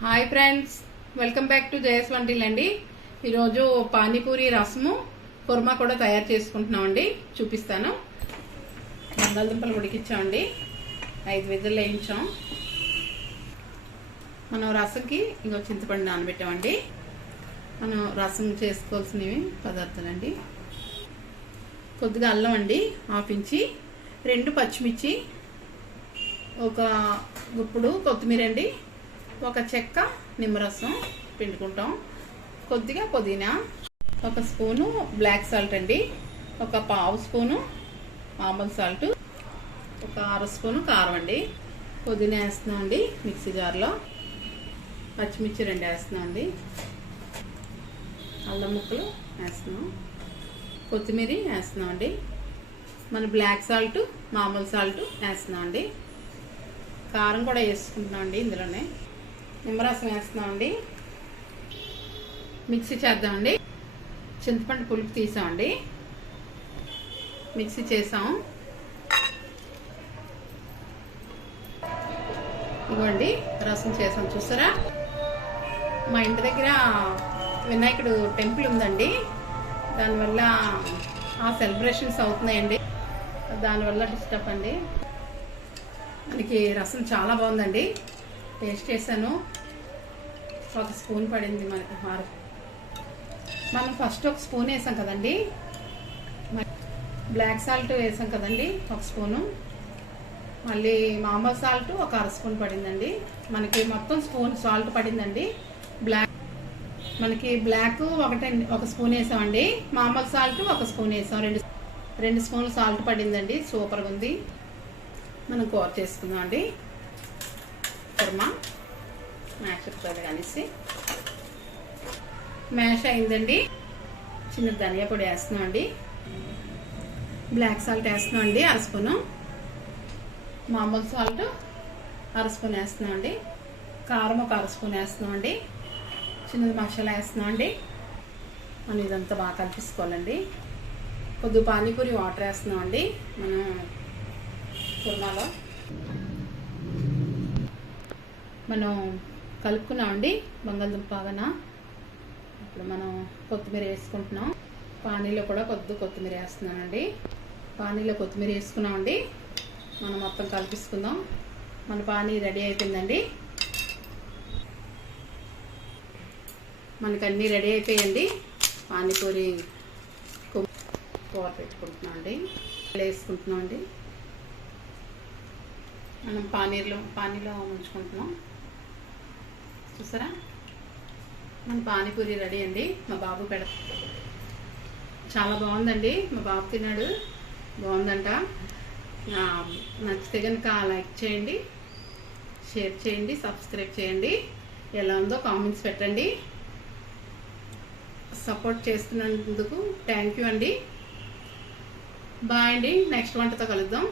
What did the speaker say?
Hi friends, welcome back to Jaya సvantaillu. ఈరోజు పానీపూరి రసము కుర్మా కూడా తయారు చేసుకుంటున్నామండి. చూపిస్తాను. బంగాళదుంపలు ఉడికించామండి, 5 విజిల్లు వేయించాం. మనం రసంకి ఇంకో చింతపండు నానబెట్టామండి. మనం రసం చేసుకోవాల్సినవి పదార్థాలండి: కొద్దిగా అల్లం అండి, 1/2 ఇంచి, 2 పచ్చిమిర్చి, ఒక గుప్పుడు కొత్తిమీర అండి, ఒక చెక్క నిమ్మరసం పిండుకుంటాం, కొద్దిగా పుదీనా, ఒక స్పూను బ్లాక్ సాల్ట్ అండి, ఒక 1/2 స్పూను మామూలు సాల్ట్, ఒక 1/2 స్పూను కారం అండి. పుదీనా వేస్తున్నాం అండి మిక్సీ జార్లో. పచ్చిమిర్చి 2 వేస్తున్నాం అండి. అల్లం ముక్కలు వేస్తున్నాం, కొత్తిమీర వేస్తున్నాం అండి. మన బ్లాక్ సాల్ట్, మామూలు సాల్ట్ వేస్తున్నాం అండి. కారం కూడా వేసుకుంటున్నాం అండి. ఇందులోనే నిమ్మరసం వేస్తున్నాం అండి. మిక్సీ చేద్దామండి. చింతపండు పులుపు తీసామండి, మిక్సీ చేసాం. ఇవ్వండి రసం చేసాం, చూసారా. మా ఇంటి దగ్గర వినాయకుడు టెంపుల్ ఉందండి, దానివల్ల ఆ సెలబ్రేషన్స్ అవుతున్నాయండి, దానివల్ల డిస్టర్బ్ అండి. మనకి రసం చాలా బాగుందండి. టేస్ట్ చేశాను, 1 స్పూన్ పడింది మనకి. మనం ఫస్ట్ 1 స్పూన్ వేసాం కదండి, బ్లాక్ సాల్ట్ వేసాం కదండి 1 స్పూను, మళ్ళీ మామూలు సాల్ట్ ఒక 1/2 స్పూన్ పడిందండి. మనకి మొత్తం స్పూన్ సాల్ట్ పడిందండి. మనకి బ్లాక్ 1 స్పూన్ వేసామండి, మామూలు సాల్ట్ 1 స్పూన్ వేసాం, 2 స్పూన్లు సాల్ట్ పడిందండి. సూపర్గా ఉంది. మనం కూర చేసుకుందాం అండి. కుర్మా మ్యాష్ అనేసి మ్యాష్ అయిందండి. చిన్న ధనియా పొడి వేస్తున్నాం అండి, బ్లాక్ సాల్ట్ వేస్తున్నాం అండి 1/2 స్పూను, మామూలు సాల్ట్ 1/2 స్పూన్ వేస్తున్నాం అండి, కారం ఒక 1/2 స్పూన్ వేస్తున్నాం అండి, చిన్నది మసాలా వేస్తున్నాం అండి. మనం ఇదంతా బాగా కలిపేసుకోవాలండి. కొద్దిగా పానీపూరి వాటర్ వేస్తున్నాం అండి మనం కుర్మాలో. మనం కలుపుకున్నామండి బంగాళదుంప బాగాన. ఇప్పుడు మనం కొత్తిమీర వేసుకుంటున్నాం. పానీలో కూడా కొత్తిమీర వేస్తున్నానండి. పానీలో కొత్తిమీర వేసుకున్నామండి. మనం మొత్తం కలిపిసుకుందాం. మన పానీ రెడీ అయిపోయిందండి. మనకి అన్నీ రెడీ అయిపోయాయండి. పానీపూరి కూర పెట్టుకుంటున్నాం అండి, వేసుకుంటున్నాం అండి. మనం పానీలో ఉంచుకుంటున్నాం, చూసారా. మన పానీపూరి రెడీ అండి. మా బాబు చాలా బాగుందండి. మా బాబు తిన్నాడు, బాగుందంట. నచ్చితే కనుక లైక్ చేయండి, షేర్ చేయండి, సబ్స్క్రైబ్ చేయండి. ఎలా ఉందో కామెంట్స్ పెట్టండి. సపోర్ట్ చేస్తున్నందుకు థ్యాంక్ యూ అండి. బాయ్ అండి. నెక్స్ట్ వంటతో కలుద్దాం.